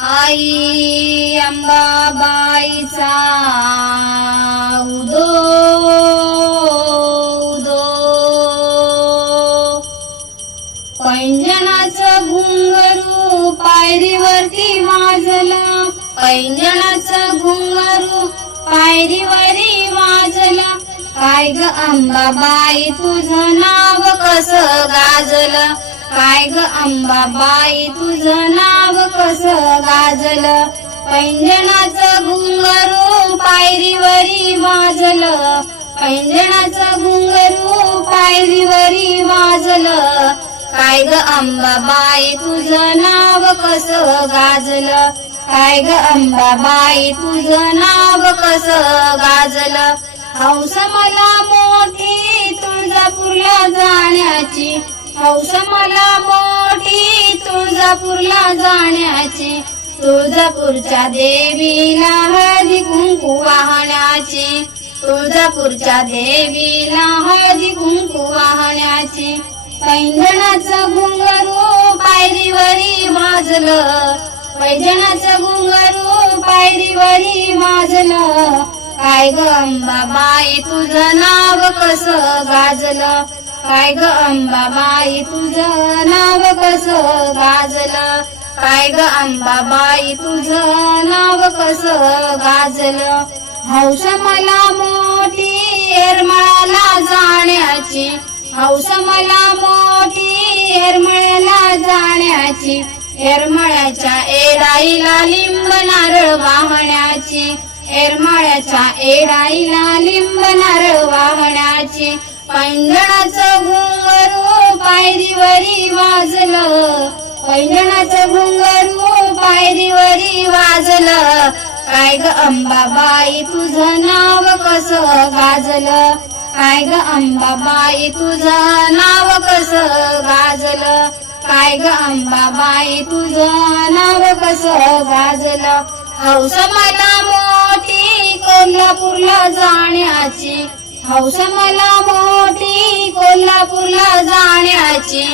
आई अंबाबाईचा उदो उदो पैंजणाचं घुंगरू पायरीवरती वाजलं, पैंजणाचं घुंगरू पायरीवरी वाजलं. काय ग अंबाबाई तुझं नाव कसं गाजलं, काय ग अंबाबाई तुझं नाव कसं गाजलं. पैंजणाचं घुंगरू पायरीवरी वाजलं, पैंजणाचं घुंगरू पायरीवरी वाजलं. काय ग अंबाबाई तुझं नाव कसं गाजलं, काय ग अंबाबाई तुझं नाव कसं गाजलं. हौस मला मोठी तुळजापूरला जाण्याची, हौस मला मोठी तुळजापूरला जाण्याची. तुळजापूरच्या देवीला हळदी कुंकू वाहण्याची, तुळजापूरच्या देवीला हळदी कुंकू वाहण्याची. पैंजणाचं घुंगरू पायरीवरी वाजलं, पैंजणाचं घुंगरू पायरीवरी वाजलं. काय ग अंबाबाई तुझं नाव कसं गाजलं, काय ग अंबाबाई तुझं नाव कसं गाजलं. काय ग अंबाबाई तुझं नाव कसं गाजलं. हौस मला मोठी येरमाळ्याला जाण्याची, हौस मला मोठी येरमाळ्याला जाण्याची. येरमाळ्याच्या एडाईला लिंब नारळ वाहण्याची, येरमाळ्याच्या एडाईला लिंब नारळ वाहण्याची. पैंजणाचं घुंगरू पायरीवरी वाजलं, पैंजणाचं घुंगरू पायरीवरी वाजलं. काय ग अंबाबाई तुझं नाव कसं गाजलं, काय ग अंबाबाई तुझं नाव कसं गाजलं. काय ग अंबाबाई तुझं नाव कसं गाजलं. हौस मला मोठी कोल्हापूरला जाण्याची, हौस मला मोठी कोल्हापूरला जाण्याची.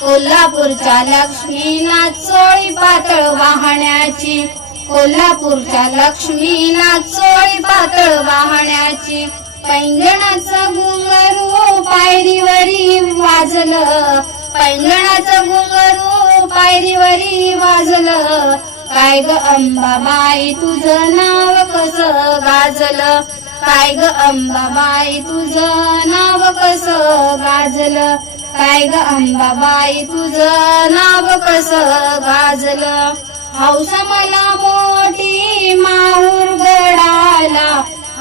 कोल्हापूरच्या लक्ष्मीला चोळी पातळ वाहण्याची, कोल्हापूरच्या लक्ष्मीला चोळी पातळ वाहण्याची. पैंजणाचं घुंगरू पायरीवरी वाजलं, पैंजणाचं घुंगरू पायरीवरी वाजलं. काय ग अंबाबाई तुझं नाव कसं गाजलं, काय ग अंबाबाई तुझं नाव कसं गाजलं. काय ग अंबाबाई तुझं नाव कसं गाजलं. हौस मला मोठी माहूरगडाला,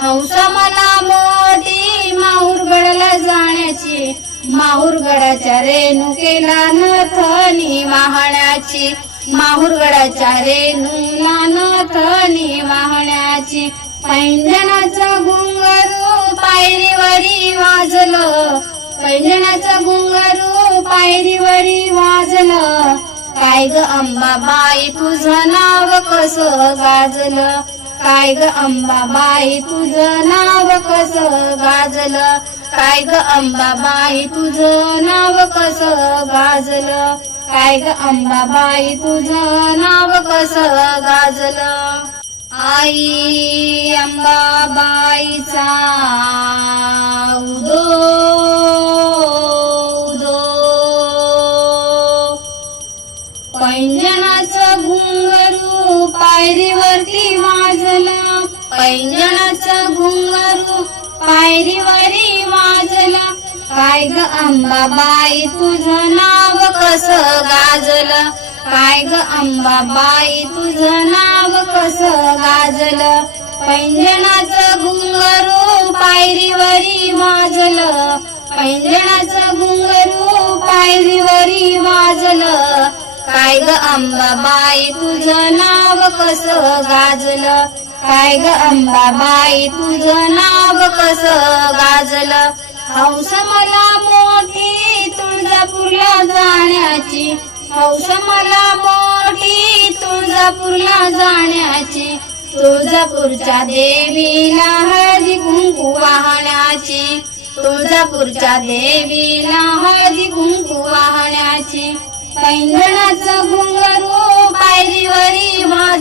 हौस मला मोठी माहूरगडाला जाण्याची. माहूरगडाच्या रेणुकेला नथनी वाहण्याची, माहूरगडाच्या रेणूला नथनी वाहण्याची. पैंजणाचं घुंगरू पायरीवरी वाजलं, पैंजणाचं घुंगरू पायरीवरी वाजलं. काय ग अंबाबाई तुझं नाव कसं गाजलं, काय ग अंबाबाई तुझं नाव कसं गाजलं. काय ग अंबाबाई तुझं नाव कसं गाजलं, काय ग अंबाबाई तुझं नाव कसं गाजलं. आई अंबाबाईचा उदो उदो पैंजणाचं घुंगरू पायरीवरती वाजलं, पैंजणाचं घुंगरू पायरीवरी वाजलं. काय ग अंबाबाई तुझं नाव कसं गाजलं, काय ग अंबाबाई तुझं नाव कसं गाजलं. पैंजणाचं घुंगरू पायरीवरी वाजलं, पैंजणाचं घुंगरू पायरीवरी वाजलं. काय ग अंबाबाई तुझं नाव कसं गाजलं, काय ग अंबाबाई तुझं नाव कसं गाजलं. हौस मला मोठी तुळजापूरला जाण्याची, हौस मला मोठी तुळजापूरला जाण्याची. तुळजापूरच्या देवीला हळदी कुंकू वाहण्याची, तुळजापूरच्या देवीला हळदी कुंकू वाहण्याची. पैंजणाचं घुंगरू पायरीवरी वाजलं.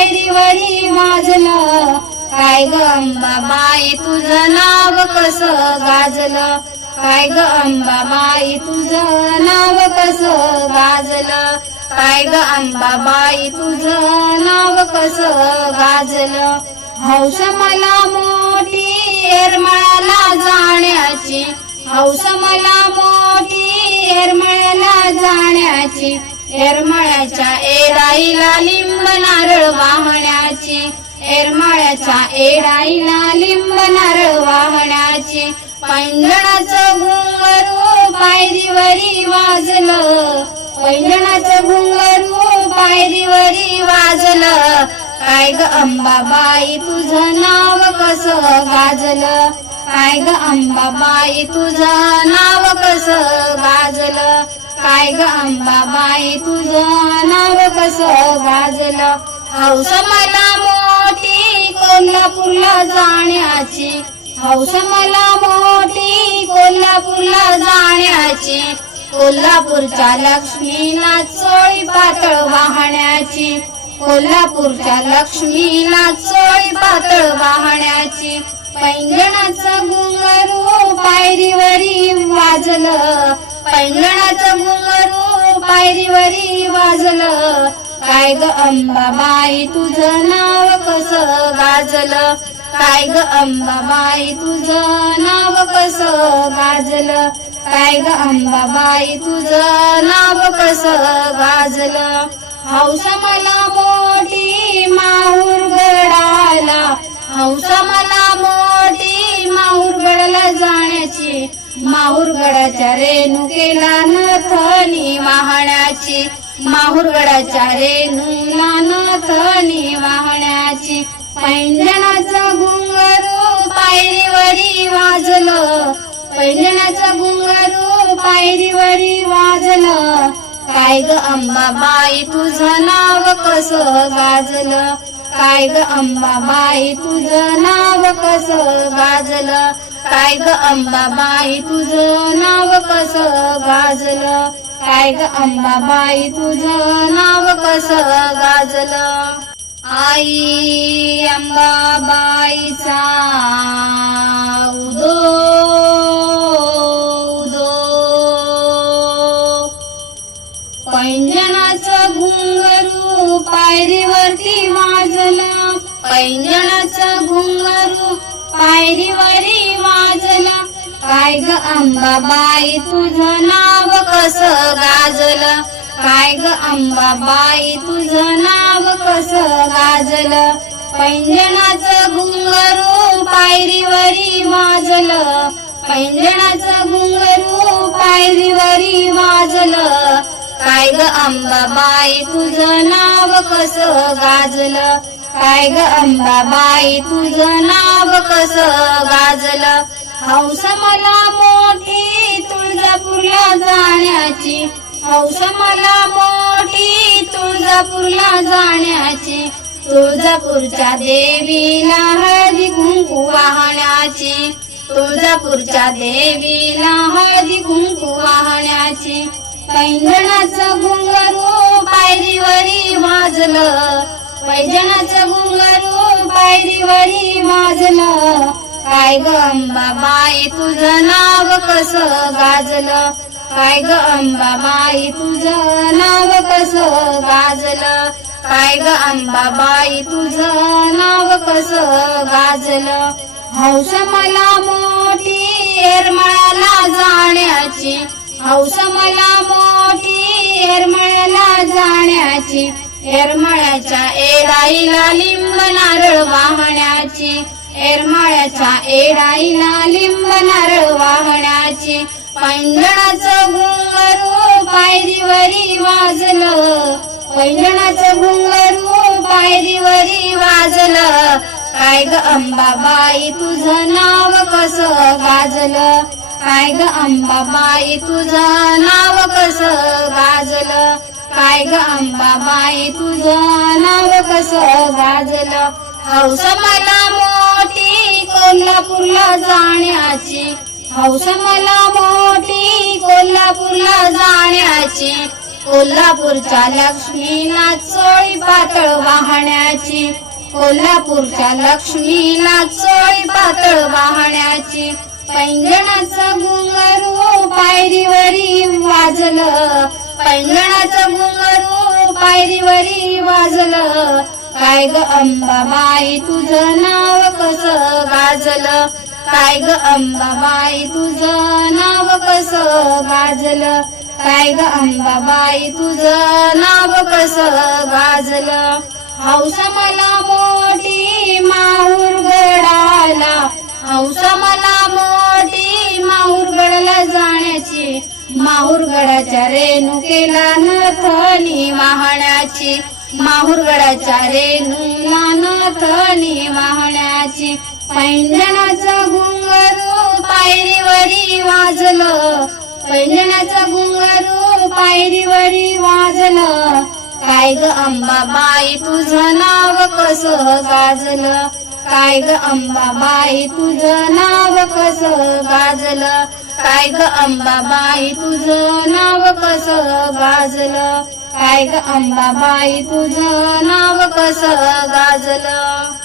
पायरीवरी वाजलं, काय ग अंबाबाई तुझं नाव कसं गाजलं, काय ग अंबाबाई तुझं नाव कसं गाजलं, काय ग अंबाबाई तुझं नाव कसं गाजलं. हौस मला मोठी येरमाळ्याला जाण्याची, हौस मला मोठी येरमाळ्याला जाण्याची, येरमाळ्याच्या एडाईला लिंब नारळ वाहण्याची, येरमाळ्याच्या एडाईला लिंब नारळ वाहण्याची. पैंजणाचं घुंगरू पायरीवरी वाजलं, पैंजणाचं घुंगरू पायरीवरी वाजलं, काय ग अंबाबाई तुझं नाव कसं गाजलं, काय ग अंबाबाई तुझं नाव कसं गाजलं, काय ग अंबाबाई तुझं नाव कसं गाजलं. हौस मला मोठी कोल्हापूरला जाण्याची, हौस मला मोठी कोल्हापूरला जाण्याची, कोल्हापूरच्या लक्ष्मीला चोळी पातळ वाहण्याची, कोल्हापूरच्या लक्ष्मीला चोळी पातळ वाहण्याची. पैंजणाचं घुंगरू पायरीवरी वाजलं, पैंजणाचं घुंगरू पायरीवरी वाजलं, काय ग अंबाबाई तुझं नाव कसं गाजलं, काय ग अंबाबाई तुझं नाव कसं गाजलं, काय ग अंबाबाई तुझं नाव कसं गाजलं. हौस मला मोठी माहूरगडाला, हौस मला मोठी माहूरगडाला जाण्याची, माहूरगडाच्या रेणुकेला नथनी वाहण्याची, माहूरगडाच्या रेणूला नथनी वाहण्याची. पैंजणाचं घुंगरू पायरीवरी वाजलं, पैंजणाचं घुंगरू पायरीवरी वाजलं, काय ग अंबाबाई तुझं नाव कसं गाजलं, काय ग अंबाबाई तुझं नाव कसं गाजलं, काय ग अंबाबाई तुझं नाव कसं गाजलं, काय ग अंबाबाई तुझं नाव कसं गाजलं. आई अंबाबाईचा उदो उदो, पैंजणाचं घुंगरू पायरीवरती वाजलं, पैंजणाचं घुंगरू पायरीवरी वाजलं, काय ग अंबाबाई तुझं नाव कसं गाजलं, काय ग अंबाबाई तुझं नाव कसं गाजलं. पैंजणाचं घुंगरू पायरीवरी वाजलं, पैंजणाचं घुंगरू पायरीवरी वाजलं, काय ग अंबाबाई तुझं नाव कसं गाजलं, काय ग अंबाबाई तुझं नाव कसं गाजलं. हौस मला मोठी तुळजापूरला जाण्याची, हौस मला मोठी तुळजापूरला जाण्याची, तुळजापूरच्या देवीला हळदी कुंकू वाहण्याची, तुळजापूरच्या देवीला हळदी कुंकू वाहण्याची. पैंजणाचं घुंगरू पायरीवरी वाजलं, पैंजणाचं घुंगरू पायरीवरी वाजलं, काय ग अंबाबाई तुझं नाव कसं गाजलं, काय ग अंबाबाई तुझं नाव कसं गाजलं, काय ग अंबाबाई तुझं नाव कसं गाजलं. हौस मला मोठी येरमाळ्याला जाण्याची, हौस मला मोठी येरमाळ्याला जाण्याची, येरमाळ्याच्या एडाईला लिंब नारळ वाहण्याची, येरमाळ्याच्या एडाईला लिंब नारळ वाहण्याची. पैंजणाचं घुंगरू पायरीवरी वाजलं, पैंजणाचं घुंगरू पायरीवरी वाजलं, काय ग अंबाबाई तुझं नाव कसं गाजलं, काय ग अंबाबाई तुझं नाव कसं गाजलं, काय ग अंबाबाई तुझं नाव कसं गाजलं. हौस मला मोठी कोल्हापूरला जाण्याची, हौस मला मोठी कोल्हापूरला जाण्याची, कोल्हापूरच्या लक्ष्मीला चोळी पातळ वाहण्याची, कोल्हापूरच्या लक्ष्मीला चोळी पातळ वाहण्याची. पैंजणाचं घुंगरू पायरीवरी वाजलं, पैंजणाचं घुंगरू पायरीवरी वाजलं. काय ग अंबाबाई तुझं नाव कसं गाजलं, काय ग अंबाबाई तुझं नाव कसं गाजलं, काय ग अंबाबाई तुझं नाव कसं गाजलं. हौस मला मोठी माहूरगडाला, हौस मला मोठी माहूरगडला जाण्याची. माहूरगडाच्या रेणुकेला नथनी वाहण्याची, माहूरगडाच्या रेणूला नथनी वाहण्याची. पैंजणाचं घुंगरू पायरीवरी वाजलं, पैंजणाचं घुंगरू पायरीवरी वाजलं. काय ग अंबाबाई तुझं नाव कसं गाजलं, काय ग अंबाबाई तुझं नाव कसं गाजलं, काय ग अंबाबाई तुझं नाव कसं गाजलं, काय ग अंबाबाई तुझं नाव कसं गाजलं.